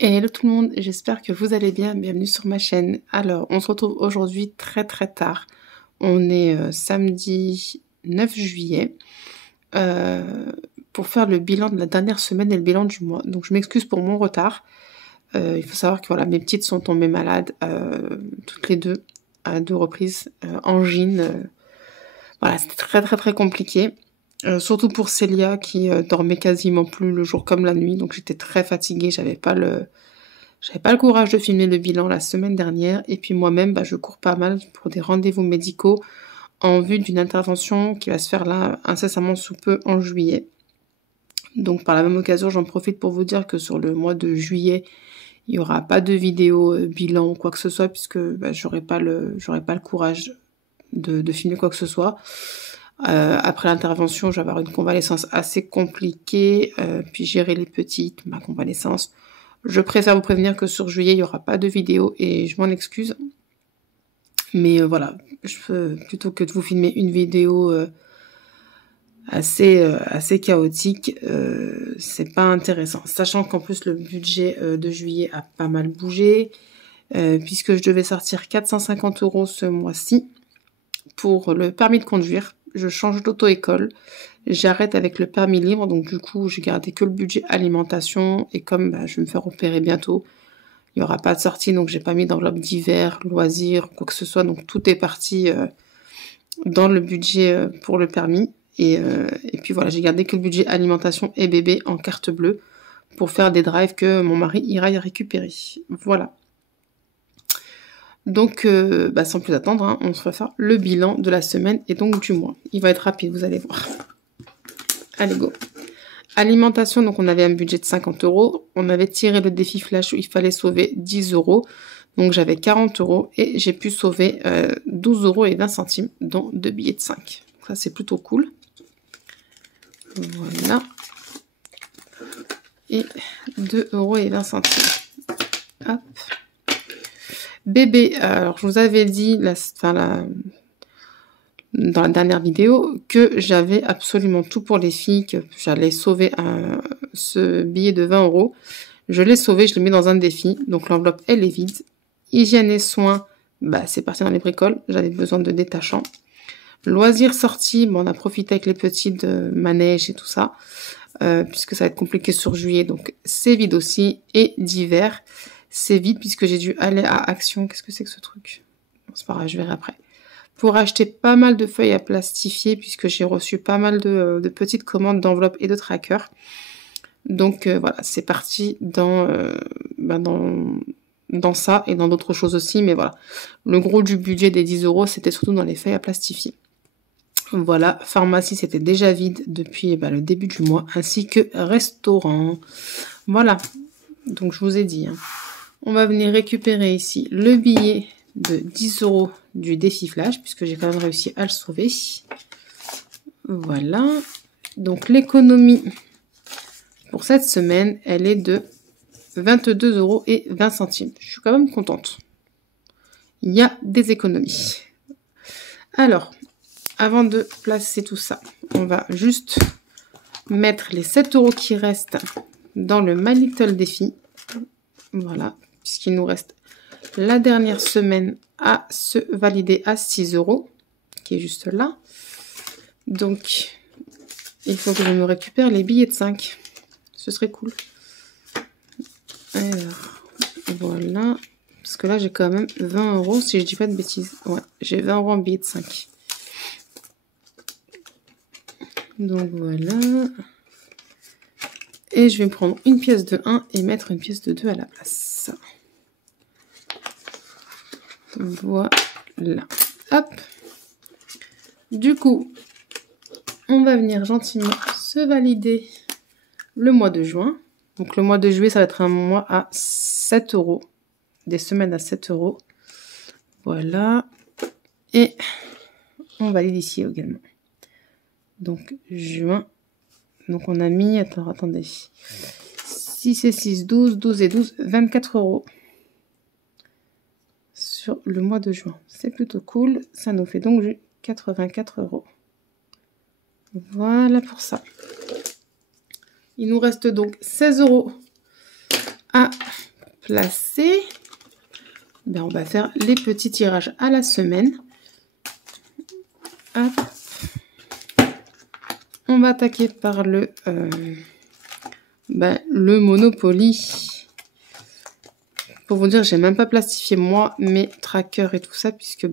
Hello tout le monde, j'espère que vous allez bien, bienvenue sur ma chaîne. Alors, on se retrouve aujourd'hui très tard. On est samedi 9 juillet pour faire le bilan de la dernière semaine et le bilan du mois. Donc je m'excuse pour mon retard. Il faut savoir que voilà, mes petites sont tombées malades toutes les deux à 2 reprises, angine. Voilà, c'était très compliqué. Surtout pour Célia qui dormait quasiment plus le jour comme la nuit, donc j'étais très fatiguée, j'avais pas le courage de filmer le bilan la semaine dernière, et puis moi-même, je cours pas mal pour des rendez-vous médicaux en vue d'une intervention qui va se faire là incessamment sous peu en juillet. Donc par la même occasion, j'en profite pour vous dire que sur le mois de juillet, il n'y aura pas de vidéo bilan ou quoi que ce soit, puisque j'aurai pas le courage de filmer quoi que ce soit. Après l'intervention, je vais avoir une convalescence assez compliquée, puis gérer les petites, ma convalescence. Je préfère vous prévenir que sur juillet, il n'y aura pas de vidéo et je m'en excuse. Mais voilà, plutôt que de vous filmer une vidéo assez chaotique, c'est pas intéressant. Sachant qu'en plus, le budget de juillet a pas mal bougé, puisque je devais sortir 450 € ce mois-ci pour le permis de conduire. Je change d'auto-école. J'arrête avec le permis libre, donc du coup, j'ai gardé que le budget alimentation. Et comme je vais me faire opérer bientôt, il n'y aura pas de sortie, donc j'ai pas mis d'enveloppe d'hiver, loisirs, quoi que ce soit. Donc tout est parti dans le budget pour le permis. Et puis voilà, j'ai gardé que le budget alimentation et bébé en carte bleue pour faire des drives que mon mari ira y récupérer. Voilà. Donc, sans plus attendre, on se va faire le bilan de la semaine et donc du mois. Il va être rapide, vous allez voir. Allez, go. Alimentation, donc on avait un budget de 50 €. On avait tiré le défi flash où il fallait sauver 10 €. Donc j'avais 40 € et j'ai pu sauver 12,20 €, dont 2 billets de 5. Ça, c'est plutôt cool. Voilà. Et 2,20 €. Hop. Bébé, alors je vous avais dit dans la dernière vidéo que j'avais absolument tout pour les filles, que j'allais sauver ce billet de 20 €. Je l'ai sauvé, je l'ai mis dans un défi, donc l'enveloppe elle est vide. Hygiène et soins, c'est parti dans les bricoles, j'avais besoin de détachants. Loisirs sortis, on a profité avec les petits de manège et tout ça, puisque ça va être compliqué sur juillet, donc c'est vide aussi. Et d'hiver, c'est vide puisque j'ai dû aller à Action. Qu'est-ce que c'est que ce truc? Bon, c'est pas grave, je verrai après. Pour acheter pas mal de feuilles à plastifier, puisque j'ai reçu pas mal de petites commandes d'enveloppes et de trackers. Donc voilà, c'est parti dans ça et dans d'autres choses aussi. Mais voilà, le gros du budget des 10 €, c'était surtout dans les feuilles à plastifier. Voilà, pharmacie, c'était déjà vide depuis le début du mois, ainsi que restaurant. Voilà, donc je vous ai dit. On va venir récupérer ici le billet de 10 € du défi flash, puisque j'ai quand même réussi à le sauver. Voilà. Donc l'économie pour cette semaine, elle est de 22,20 €. Je suis quand même contente. Il y a des économies. Alors, avant de placer tout ça, on va juste mettre les 7 € qui restent dans le My Little Défi. Voilà, puisqu'il nous reste la dernière semaine à se valider à 6 €, qui est juste là. Donc, il faut que je me récupère les billets de 5. Ce serait cool. Alors, voilà. Parce que là, j'ai quand même 20 € si je dis pas de bêtises. Ouais, j'ai 20 € en billets de 5. Donc, voilà. Et je vais me prendre une pièce de 1 et mettre une pièce de 2 à la place. Voilà. Hop. Du coup, on va venir gentiment se valider le mois de juin. Donc le mois de juillet, ça va être un mois à 7 €. Des semaines à 7 €. Voilà. Et on valide ici également. Donc juin. Donc on a mis, attendez. 6 et 6, 12, 12 et 12, 24 € sur le mois de juin. C'est plutôt cool. Ça nous fait donc 84 €. Voilà pour ça. Il nous reste donc 16 € à placer. Ben, on va faire les petits tirages à la semaine. Hop. On va attaquer par le Monopoly. Pour vous dire, j'ai même pas plastifié moi mes trackers et tout ça, puisque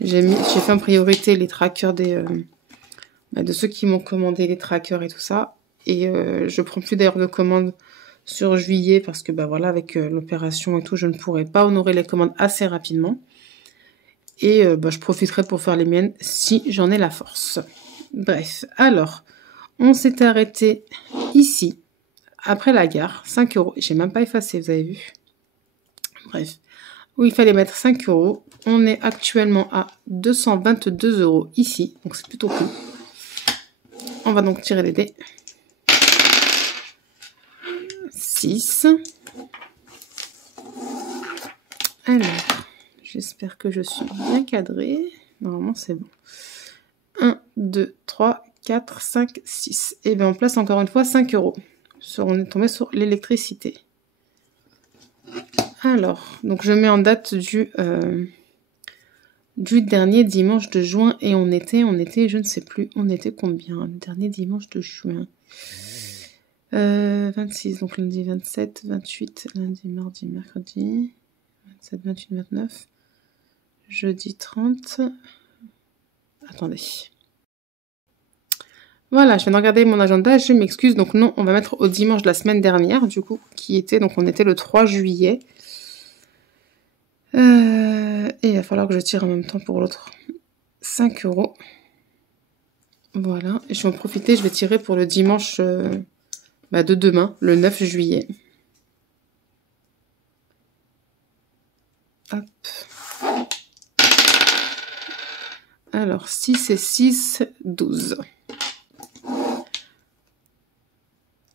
j'ai fait en priorité les trackers de ceux qui m'ont commandé les trackers et tout ça. Et je prends plus d'ailleurs de commandes sur juillet parce que voilà, avec l'opération et tout, je ne pourrais pas honorer les commandes assez rapidement. Et je profiterai pour faire les miennes si j'en ai la force. Bref, alors, on s'est arrêté ici, après la gare, 5 €. J'ai même pas effacé, vous avez vu. Bref, où il fallait mettre 5 €. On est actuellement à 222 € ici, donc c'est plutôt cool. On va donc tirer les dés. 6. Alors, j'espère que je suis bien cadrée. Normalement, c'est bon. 1, 2, 3, 4, 5, 6. Et bien, on place encore une fois 5 €. On est tombé sur l'électricité. Alors, donc je mets en date du dernier dimanche de juin. Et on était, je ne sais plus, on était combien le dernier dimanche de juin 26, donc lundi 27, 28, lundi, mardi, mercredi, 27, 28, 29, jeudi 30. Attendez. Voilà, je viens de regarder mon agenda, je m'excuse. Donc non, on va mettre au dimanche de la semaine dernière, du coup, qui était, donc on était le 3 juillet. Et il va falloir que je tire en même temps pour l'autre. 5 €. Voilà, et je vais en profiter, je vais tirer pour le dimanche de demain, le 9 juillet. Hop. Alors, 6 et 6, 12.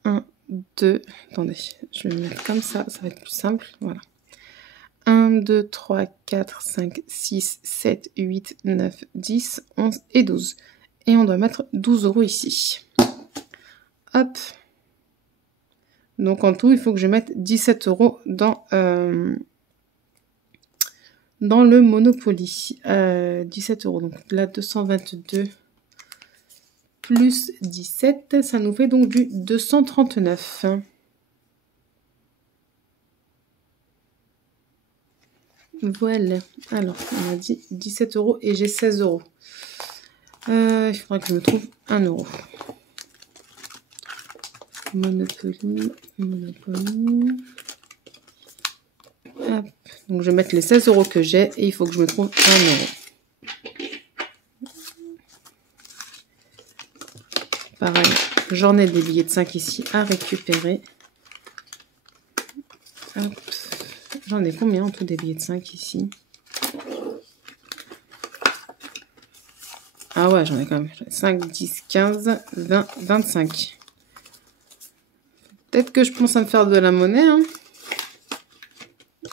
1, 2, attendez, je vais me mettre comme ça va être plus simple, voilà. 1, 2, 3, 4, 5, 6, 7, 8, 9, 10, 11 et 12. Et on doit mettre 12 € ici. Hop. Donc en tout, il faut que je mette 17 € dans le Monopoly. 17 €. Donc là, 222 plus 17, ça nous fait donc du 239. Voilà. Alors, on a dit 17 € et j'ai 16 €. Il faudra que je me trouve 1 €. Monopoly. Hop. Donc, je vais mettre les 16 € que j'ai et il faut que je me trouve 1 €. Pareil, j'en ai des billets de 5 ici à récupérer. Hop. J'en ai combien en tout des billets de 5 ici? Ah ouais, j'en ai quand même 5, 10, 15, 20, 25. Peut-être que je pense à me faire de la monnaie. Hein.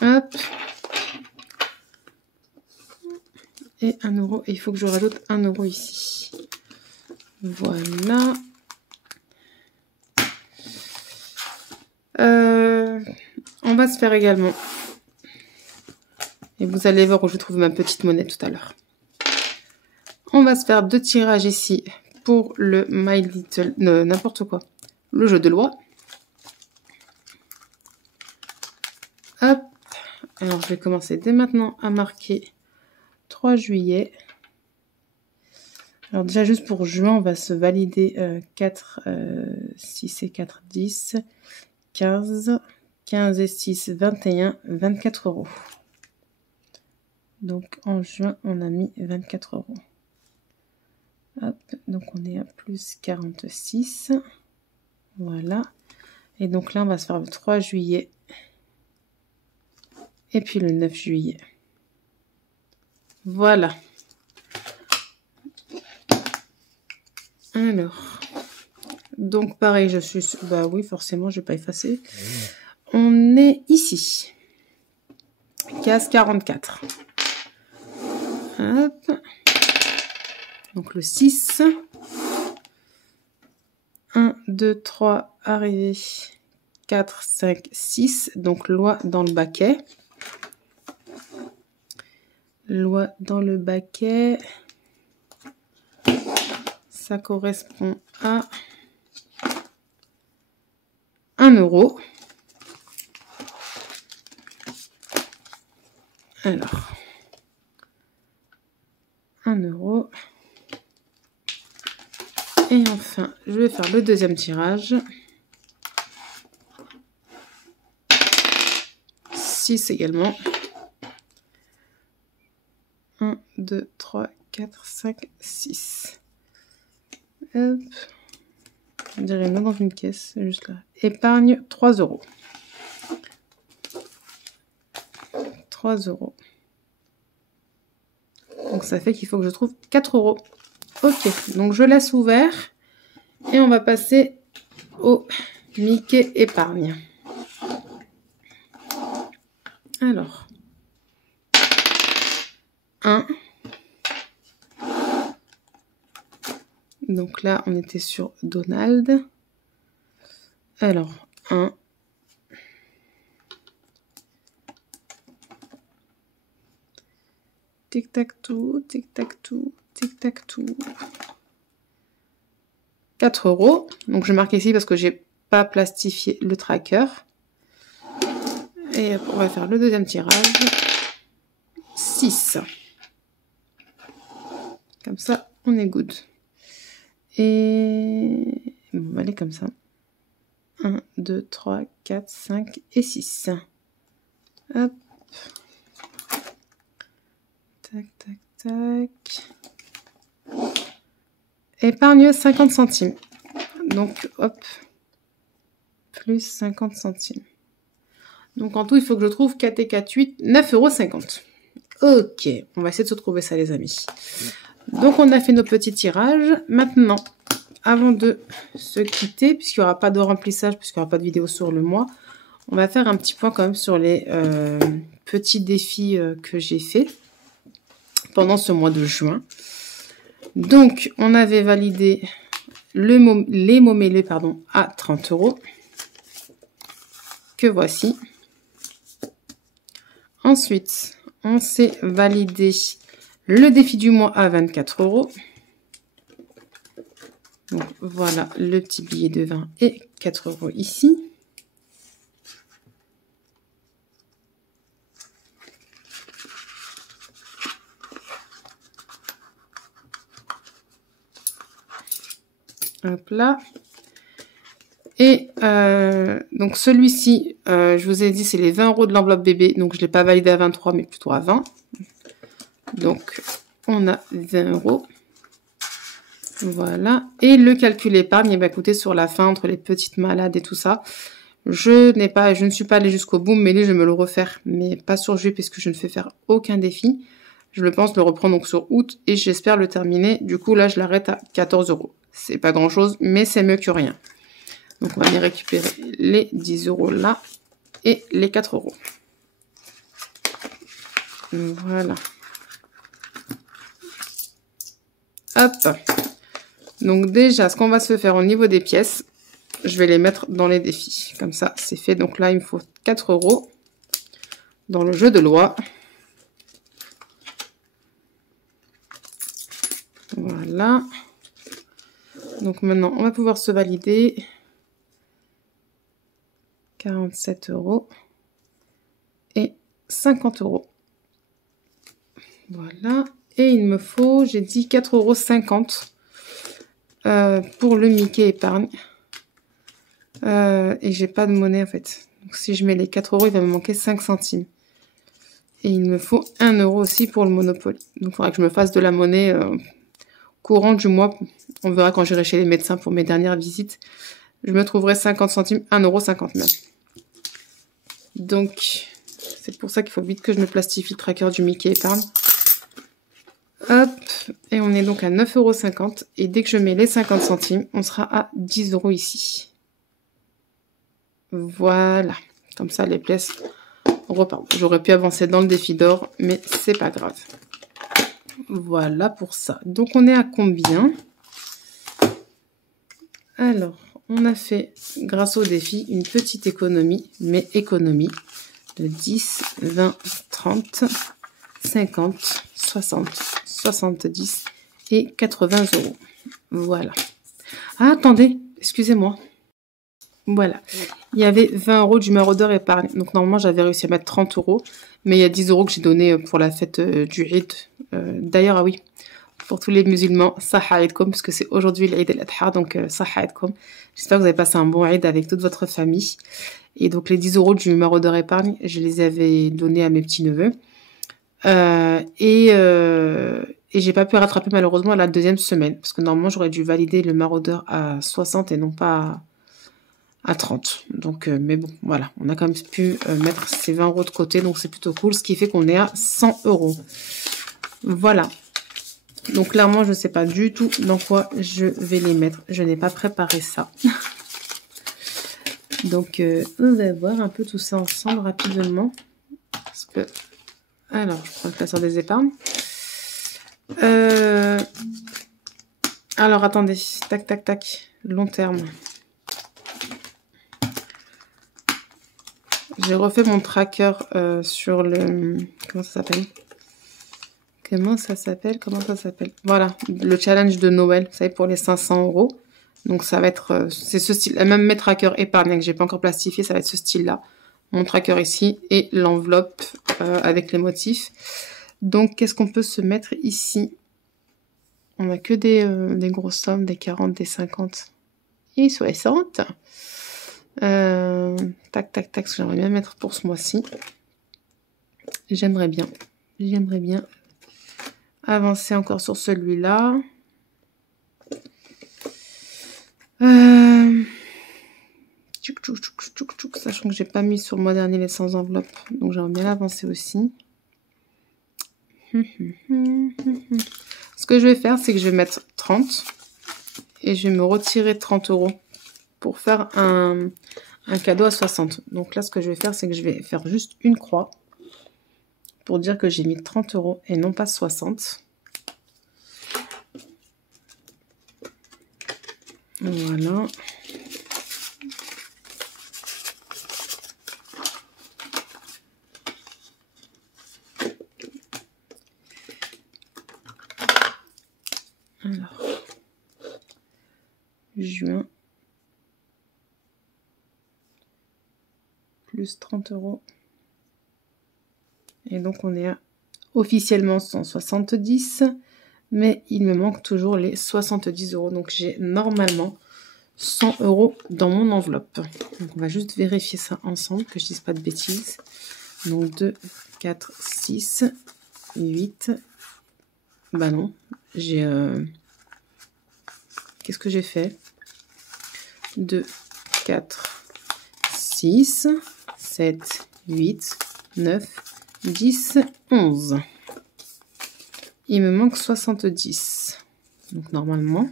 Hop. Et 1 €. Et il faut que je rajoute 1 € ici. Voilà. On va se faire également. Et vous allez voir où je trouve ma petite monnaie tout à l'heure. On va se faire 2 tirages ici pour le My Little... n'importe quoi. Le jeu de loi. Hop. Alors, je vais commencer dès maintenant à marquer 3 juillet. Alors, déjà, juste pour juin, on va se valider 4, 6 et 4, 10, 15, 15 et 6, 21, 24 €. Donc, en juin, on a mis 24 €. Hop, donc on est à plus 46. Voilà. Et donc là, on va se faire le 3 juillet. Et puis le 9 juillet. Voilà. Alors. Donc pareil, je suis... Bah oui, forcément, je vais pas effacer. On est ici. Case 44. Hop. Donc le 6. 1, 2, 3, arrivé. 4, 5, 6. Donc, loi dans le baquet. Loi dans le baquet. Ça correspond à 1 euro. Alors, 1 euro. Et enfin, je vais faire le deuxième tirage. 6 également. 1, 2, 3, 4, 5, 6. Hop. On dirait non dans une caisse, juste là. Épargne 3 euros. 3 euros. Donc ça fait qu'il faut que je trouve 4 euros. Ok, donc je laisse ouvert. Et on va passer au Mickey épargne. Alors. 1. Donc là, on était sur Donald. Alors, 1. Tic-tac-tout, tic-tac-tout, tic-tac-tout. 4 euros. Donc, je marque ici parce que j'ai pas plastifié le tracker. Et on va faire le deuxième tirage. 6. Comme ça, on est good. Et bon, on va aller comme ça. 1, 2, 3, 4, 5 et 6. Hop. Tac, tac, tac. Épargne 50 centimes. Donc, hop. Plus 50 centimes. Donc, en tout, il faut que je trouve 4 et 4, 8, 9,50 €. Ok, on va essayer de se trouver ça, les amis. Donc, on a fait nos petits tirages. Maintenant, avant de se quitter, puisqu'il n'y aura pas de remplissage, puisqu'il n'y aura pas de vidéo sur le mois, on va faire un petit point quand même sur les petits défis que j'ai fait pendant ce mois de juin. Donc, on avait validé les mots mêlés à 30 €, que voici. Ensuite, on s'est validé le défi du mois à 24 €. Donc, voilà le petit billet de 20 et 4 € ici. Hop là. Et donc celui-ci, je vous ai dit, c'est les 20 € de l'enveloppe bébé. Donc, je ne l'ai pas validé à 23, mais plutôt à 20. Donc, on a 20 €. Voilà. Et le calcul épargne, écoutez, sur la fin, entre les petites malades et tout ça, je ne suis pas allée jusqu'au bout, mais je vais me le refaire, mais pas sur juillet, puisque je ne fais faire aucun défi. Je le pense le reprendre donc sur août, et j'espère le terminer. Du coup, là, je l'arrête à 14 €. C'est pas grand-chose, mais c'est mieux que rien. Donc, on va aller récupérer les 10 € là, et les 4 €. Voilà. Hop. Donc déjà, ce qu'on va se faire au niveau des pièces, je vais les mettre dans les défis. Comme ça, c'est fait. Donc là, il me faut 4 € dans le jeu de loi. Voilà. Donc maintenant, on va pouvoir se valider. 47 € et 50 €. Voilà. Et il me faut, j'ai dit 4,50 € pour le Mickey épargne. Et j'ai pas de monnaie en fait. Donc si je mets les 4 €, il va me manquer 5 centimes. Et il me faut 1 € aussi pour le Monopoly. Donc il faudra que je me fasse de la monnaie courant du mois. On verra quand j'irai chez les médecins pour mes dernières visites. Je me trouverai 50 centimes, 1,59 €. Donc, c'est pour ça qu'il faut vite que je me plastifie le tracker du Mickey épargne. Hop, et on est donc à 9,50 €. Et dès que je mets les 50 centimes, on sera à 10 € ici. Voilà, comme ça les pièces repartent. J'aurais pu avancer dans le défi d'or, mais c'est pas grave. Voilà pour ça. Donc on est à combien? Alors, on a fait, grâce au défi, une petite économie, mais économie de 10, 20, 30, 50, 60, 70 et 80 euros. Voilà. Ah, attendez, excusez-moi. Voilà. Il y avait 20 euros du maraudeur épargne. Donc, normalement, j'avais réussi à mettre 30 euros. Mais il y a 10 euros que j'ai donné pour la fête du Eid. D'ailleurs, ah oui, pour tous les musulmans, Saha Eidkom, parce que c'est aujourd'hui l'Eid al-Adha. Donc, Saha Eidkom. J'espère que vous avez passé un bon Eid avec toute votre famille. Et donc, les 10 euros du maraudeur épargne, je les avais donnés à mes petits-neveux. Et j'ai pas pu rattraper malheureusement la deuxième semaine. Parce que normalement, j'aurais dû valider le maraudeur à 60 et non pas à 30. Donc, mais bon, voilà. On a quand même pu mettre ces 20 euros de côté. Donc, c'est plutôt cool. Ce qui fait qu'on est à 100 euros. Voilà. Donc, clairement, je ne sais pas du tout dans quoi je vais les mettre. Je n'ai pas préparé ça. Donc, on va voir un peu tout ça ensemble rapidement. Parce que... Alors, je prends le classeur des épargnes. Alors, attendez. Tac, tac, tac. Long terme. J'ai refait mon tracker sur le... Comment ça s'appelle? Voilà, le challenge de Noël, vous savez, pour les 500 euros. Donc, ça va être... c'est ce style. Même mes trackers épargne que j'ai pas encore plastifié, ça va être ce style-là. Mon tracker ici et l'enveloppe avec les motifs. Donc, qu'est-ce qu'on peut se mettre ici? On n'a que des grosses sommes, des 40, des 50 et 60. Tac, tac, tac, ce que j'aimerais bien mettre pour ce mois-ci. J'aimerais bien avancer encore sur celui-là. Sachant que j'ai pas mis sur le mois dernier les 100 enveloppes, donc j'aimerais bien avancer aussi. Ce que je vais faire, c'est que je vais mettre 30 et je vais me retirer 30 euros pour faire un cadeau à 60. Donc là, ce que je vais faire, c'est que je vais faire juste une croix pour dire que j'ai mis 30 euros et non pas 60. Voilà. Alors, juin, plus 30 euros. Et donc, on est à officiellement 170, mais il me manque toujours les 70 euros. Donc, j'ai normalement 100 euros dans mon enveloppe. Donc, on va juste vérifier ça ensemble, que je dise pas de bêtises. Donc, 2, 4, 6, 8. Bah non, j'ai... Qu'est-ce que j'ai fait? 2, 4, 6, 7, 8, 9, 10, 11. Il me manque 70. Donc, normalement...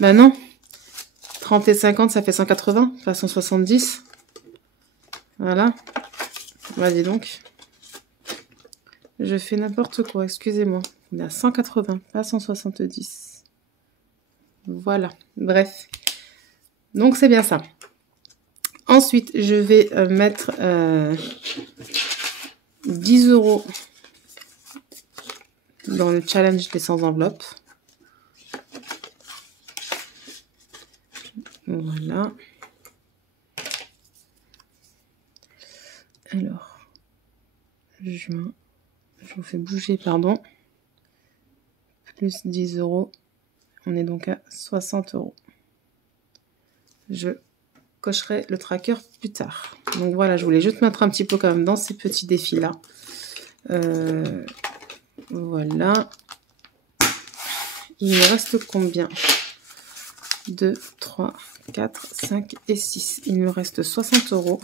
Bah non. 30 et 50, ça fait 180. Enfin, 170. Voilà. Vas-y donc. Je fais n'importe quoi, excusez-moi. On est à 180, pas 170. Voilà. Bref. Donc, c'est bien ça. Ensuite, je vais mettre 10 euros dans le challenge des 100 enveloppes. Voilà. Alors, juin, je vous fais bouger, pardon. Plus 10 euros. On est donc à 60 euros. Je cocherai le tracker plus tard. Donc voilà, je voulais juste mettre un petit peu quand même dans ces petits défis-là. Voilà. Il me reste combien? 2, 3, 4, 5 et 6. Il me reste 60 euros.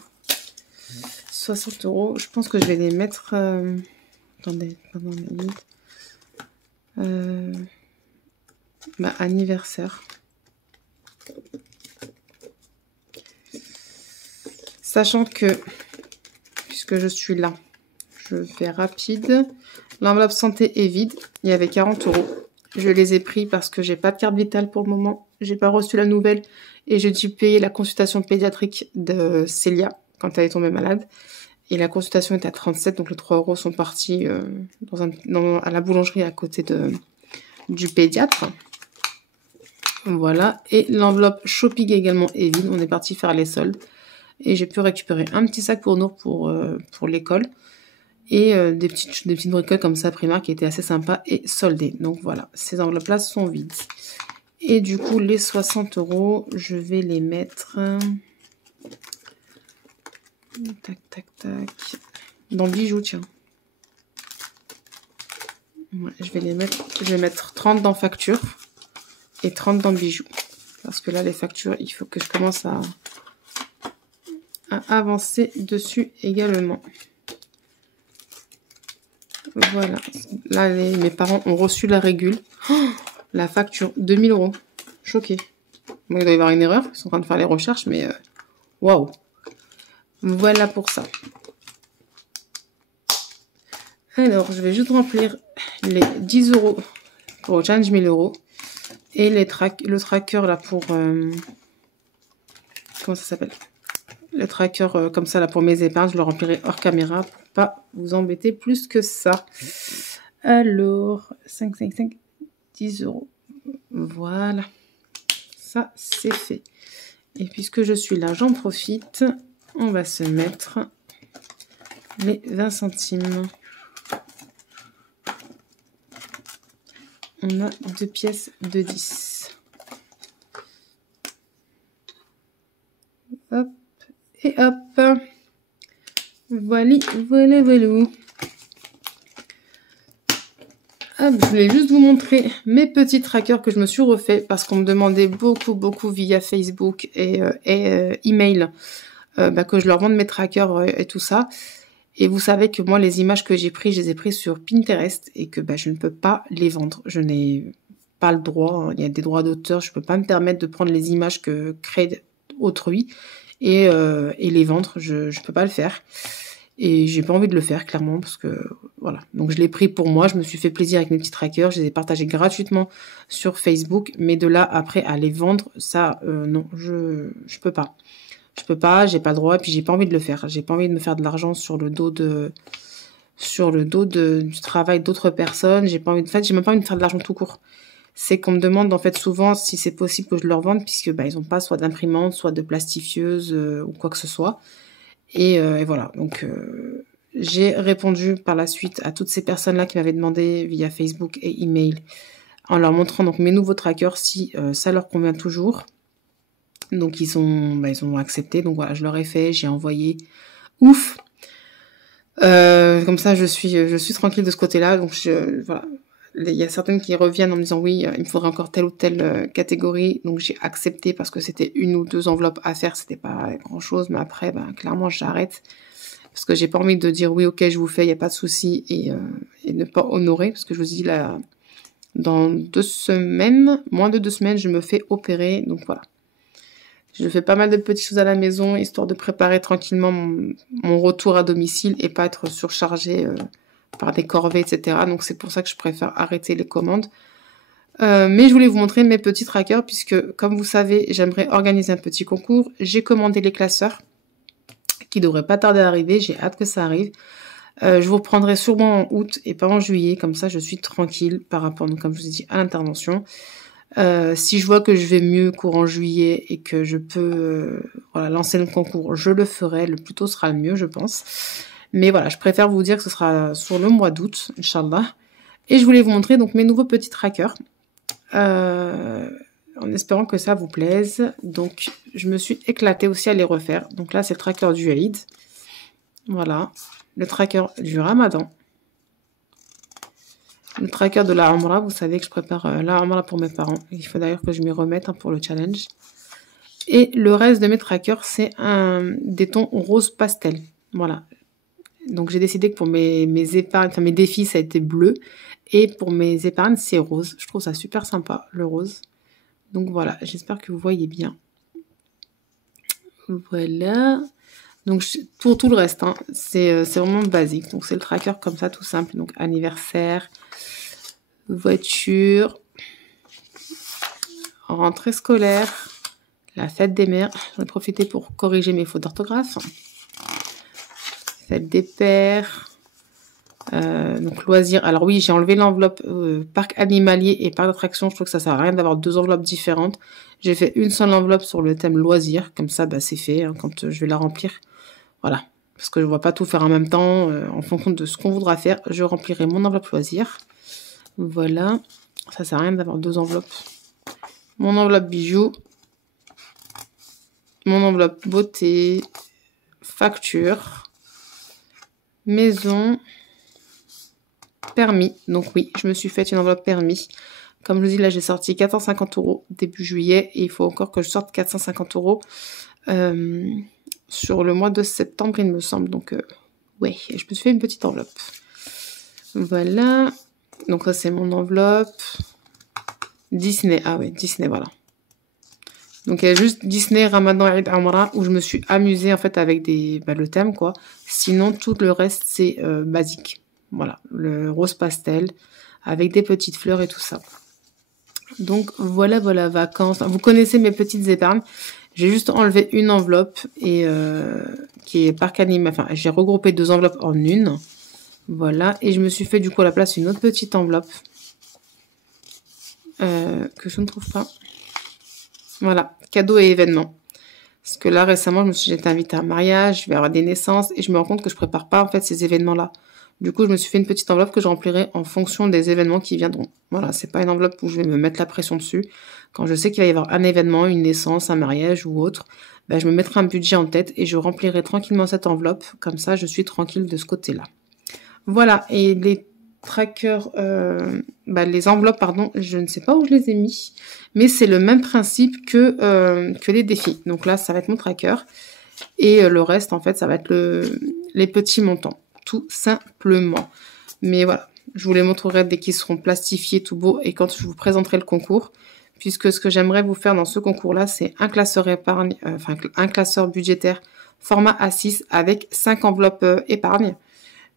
60 euros. Je pense que je vais les mettre... Attendez, pendant les minutes. Anniversaire. Sachant que, puisque je suis là, je fais rapide. L'enveloppe santé est vide. Il y avait 40 €. Je les ai pris parce que j'ai pas de carte vitale pour le moment. J'ai pas reçu la nouvelle et j'ai dû payer la consultation pédiatrique de Célia quand elle est tombée malade. Et la consultation était à 37, donc les 3 € sont partis à la boulangerie à côté du pédiatre. Voilà. Et l'enveloppe shopping également est vide. On est parti faire les soldes. Et j'ai pu récupérer un petit sac pour nous pour l'école. Et des petites bricoles comme ça, Primark, qui étaient assez sympas et soldées. Donc voilà, ces enveloppes-là sont vides. Et du coup, les 60 €, je vais les mettre... Tac, tac, tac. Dans bijoux, tiens. Ouais, je vais mettre 30 dans facture et 30 dans bijoux. Parce que là, les factures, il faut que je commence à avancer dessus également. Voilà. Là, mes parents ont reçu la régule. Oh, la facture, 2000 €. Choquée. Bon, il doit y avoir une erreur. Ils sont en train de faire les recherches, mais waouh. Voilà pour ça. Alors, je vais juste remplir les 10 € pour le challenge 1000 €. Et le tracker là pour... comment ça s'appelle? Le tracker comme ça là pour mes épargnes, je le remplirai hors caméra pour pas vous embêter plus que ça. Alors, 5, 10 €. Voilà. Ça, c'est fait. Et puisque je suis là, j'en profite. On va se mettre les 20 centimes. On a 2 pièces de 10. Hop. Et hop. Voilà, voilà, voilà. Ah, je voulais juste vous montrer mes petits trackers que je me suis refait parce qu'on me demandait beaucoup via Facebook et email que je leur vende mes trackers et tout ça. Et vous savez que moi, les images que j'ai prises, je les ai prises sur Pinterest et que je ne peux pas les vendre. Je n'ai pas le droit, il y a des droits d'auteur, je ne peux pas me permettre de prendre les images que crée autrui et les vendre. Je ne peux pas le faire. Et j'ai pas envie de le faire, clairement, parce que, voilà. Donc, je l'ai pris pour moi, je me suis fait plaisir avec mes petits trackers, je les ai partagés gratuitement sur Facebook, mais de là, après, à les vendre, ça, non, je peux pas. Je peux pas, j'ai pas le droit, et puis j'ai pas envie de le faire. J'ai pas envie de me faire de l'argent sur le dos du travail d'autres personnes. J'ai pas envie de, en fait, j'ai même pas envie de faire de l'argent tout court. C'est qu'on me demande, en fait, souvent, si c'est possible que je leur vende, puisque, ils ont pas soit d'imprimante, soit de plastifieuse, ou quoi que ce soit. Et voilà, donc j'ai répondu par la suite à toutes ces personnes-là qui m'avaient demandé via Facebook et email en leur montrant donc mes nouveaux trackers si ça leur convient toujours. Donc ils ont accepté, donc voilà, je leur ai fait, j'ai envoyé. Ouf. Comme ça je suis tranquille de ce côté-là, donc voilà. Il y a certaines qui reviennent en me disant oui, il me faudrait encore telle ou telle catégorie, donc j'ai accepté parce que c'était 1 ou 2 enveloppes à faire, c'était pas grand chose, mais après, clairement, j'arrête parce que j'ai pas envie de dire oui, ok, je vous fais, il y a pas de souci et ne pas honorer, parce que je vous dis là, dans 2 semaines, moins de 2 semaines, je me fais opérer, donc voilà. Je fais pas mal de petites choses à la maison, histoire de préparer tranquillement mon retour à domicile et pas être surchargée par des corvées, etc. Donc c'est pour ça que je préfère arrêter les commandes. Mais je voulais vous montrer mes petits trackers puisque, comme vous savez, j'aimerais organiser un petit concours. J'ai commandé les classeurs qui devraient pas tarder à arriver. J'ai hâte que ça arrive. Je vous reprendrai sûrement en août et pas en juillet. Comme ça, je suis tranquille par rapport, donc, comme je vous ai dit, à l'intervention. Si je vois que je vais mieux courant juillet et que je peux lancer le concours, je le ferai. Le plus tôt sera le mieux, je pense. Mais voilà, je préfère vous dire que ce sera sur le mois d'août, Inch'Allah. Et je voulais vous montrer donc mes nouveaux petits trackers. En espérant que ça vous plaise. Donc, je me suis éclatée aussi à les refaire. Donc là, c'est le tracker du Eid. Voilà. Le tracker du Ramadan. Le tracker de la Umrah. Vous savez que je prépare la Umrah pour mes parents. Il faut d'ailleurs que je m'y remette pour le challenge. Et le reste de mes trackers, c'est des tons rose pastel. Voilà. Donc, j'ai décidé que pour mes épargnes, enfin mes défis, ça a été bleu. Et pour mes épargnes, c'est rose. Je trouve ça super sympa, le rose. Donc voilà, j'espère que vous voyez bien. Voilà. Donc pour tout le reste, hein, c'est vraiment basique. Donc c'est le tracker comme ça, tout simple. Donc anniversaire, voiture, rentrée scolaire, la fête des mères. J'en ai profité pour corriger mes fautes d'orthographe. Fête des pères. Donc loisirs. Alors oui, j'ai enlevé l'enveloppe parc animalier et parc d'attractions. Je trouve que ça sert à rien d'avoir deux enveloppes différentes. J'ai fait une seule enveloppe sur le thème loisirs. Comme ça, bah, c'est fait. Hein, quand je vais la remplir. Voilà. Parce que je ne vois pas tout faire en même temps. En fonction de ce qu'on voudra faire, je remplirai mon enveloppe loisirs. Voilà. Ça sert à rien d'avoir deux enveloppes. Mon enveloppe bijoux. Mon enveloppe beauté. Facture. Maison. Permis. Donc oui, je me suis fait une enveloppe permis. Comme je vous dis, là, j'ai sorti 450 € début juillet. Et il faut encore que je sorte 450 € sur le mois de septembre, il me semble. Donc, ouais, je me suis fait une petite enveloppe. Voilà. Donc, ça, c'est mon enveloppe. Disney. Ah ouais, Disney, voilà. Donc, il y a juste Disney, Ramadan, Eid, Amra, où je me suis amusée, en fait, avec le thème, quoi. Sinon, tout le reste, c'est basique. Voilà, le rose pastel, avec des petites fleurs et tout ça. Donc, voilà, vacances. Vous connaissez mes petites épargnes. J'ai juste enlevé une enveloppe et qui est parc animal. Enfin, j'ai regroupé deux enveloppes en une. Voilà. Et je me suis fait du coup à la place une autre petite enveloppe que je ne trouve pas. Voilà. Cadeaux et événements. Parce que là, récemment, j'ai été invitée à un mariage, je vais avoir des naissances et je me rends compte que je prépare pas en fait ces événements-là. Du coup, je me suis fait une petite enveloppe que je remplirai en fonction des événements qui viendront. Voilà, c'est pas une enveloppe où je vais me mettre la pression dessus. Quand je sais qu'il va y avoir un événement, une naissance, un mariage ou autre, ben, je me mettrai un budget en tête et je remplirai tranquillement cette enveloppe. Comme ça, je suis tranquille de ce côté-là. Voilà, et les trackers, les enveloppes, pardon, je ne sais pas où je les ai mis, mais c'est le même principe que les défis. Donc là, ça va être mon tracker et le reste, en fait, ça va être les petits montants, tout simplement. Mais voilà, je vous les montrerai dès qu'ils seront plastifiés tout beau et quand je vous présenterai le concours, puisque ce que j'aimerais vous faire dans ce concours-là, c'est un classeur épargne, un classeur budgétaire format A6 avec 5 enveloppes épargne.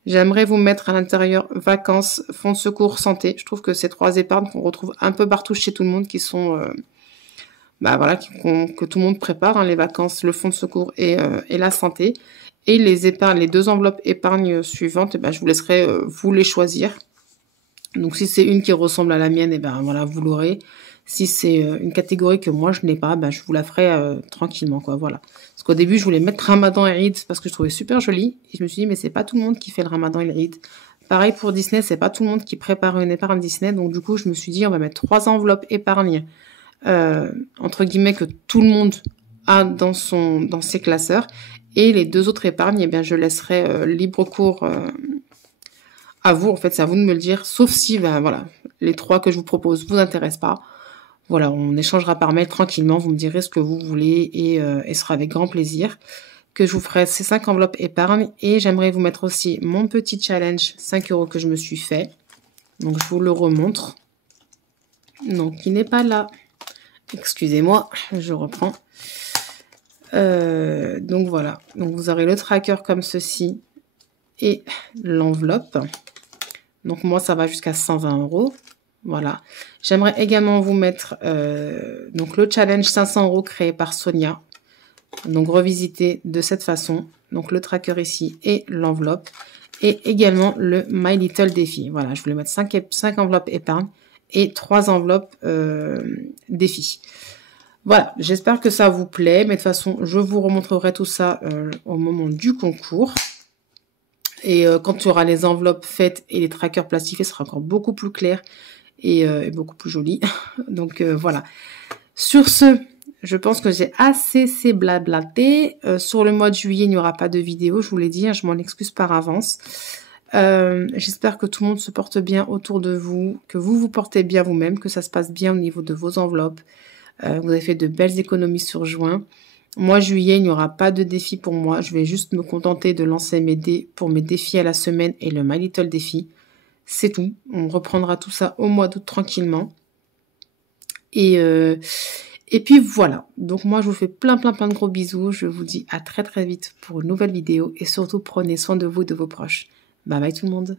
J'aimerais vous mettre à l'intérieur vacances, fonds de secours, santé. Je trouve que ces trois épargnes qu'on retrouve un peu partout chez tout le monde, qui sont, que tout le monde prépare, hein, les vacances, le fonds de secours et la santé. Et les épargnes, les deux enveloppes épargnes suivantes, je vous laisserai vous les choisir. Donc si c'est une qui ressemble à la mienne, voilà, vous l'aurez. Si c'est une catégorie que moi je n'ai pas, je vous la ferai tranquillement, quoi, voilà. Parce qu'au début, je voulais mettre Ramadan et Eid parce que je trouvais super joli. Et je me suis dit, mais c'est pas tout le monde qui fait le Ramadan et l'Eid. Pareil pour Disney, c'est pas tout le monde qui prépare une épargne Disney. Donc du coup, je me suis dit, on va mettre 3 enveloppes épargne, entre guillemets, que tout le monde a dans ses classeurs. Et les deux autres épargnes, je laisserai libre cours à vous. En fait, c'est à vous de me le dire. Sauf si, voilà, les 3 que je vous propose vous intéressent pas. Voilà, on échangera par mail tranquillement. Vous me direz ce que vous voulez et ce sera avec grand plaisir que je vous ferai ces 5 enveloppes épargne. Et j'aimerais vous mettre aussi mon petit challenge 5 € que je me suis fait. Donc, je vous le remontre. Donc, il n'est pas là. Excusez-moi, je reprends. Donc, voilà. Donc, vous aurez le tracker comme ceci et l'enveloppe. Donc, moi, ça va jusqu'à 120 €. Voilà. J'aimerais également vous mettre donc le challenge 500 € créé par Sonia. Donc revisité de cette façon. Donc le tracker ici et l'enveloppe. Et également le My Little Défi. Voilà, je voulais mettre 5 enveloppes épargne et 3 enveloppes défi. Voilà, j'espère que ça vous plaît. Mais de toute façon, je vous remontrerai tout ça au moment du concours. Et quand il y aura les enveloppes faites et les trackers plastifiés, ce sera encore beaucoup plus clair. Et beaucoup plus joli. Donc voilà. Sur ce, je pense que j'ai assez blablaté. Sur le mois de juillet, il n'y aura pas de vidéo, je vous l'ai dit, hein, je m'en excuse par avance. J'espère que tout le monde se porte bien autour de vous, que vous vous portez bien vous-même, que ça se passe bien au niveau de vos enveloppes. Vous avez fait de belles économies sur juin. Moi, juillet, il n'y aura pas de défi pour moi. Je vais juste me contenter de lancer mes défis à la semaine et le My Little Défi. C'est tout. On reprendra tout ça au mois d'août tranquillement. Et Et puis voilà, donc moi je vous fais plein de gros bisous, je vous dis à très vite pour une nouvelle vidéo et surtout prenez soin de vous et de vos proches. Bye bye tout le monde.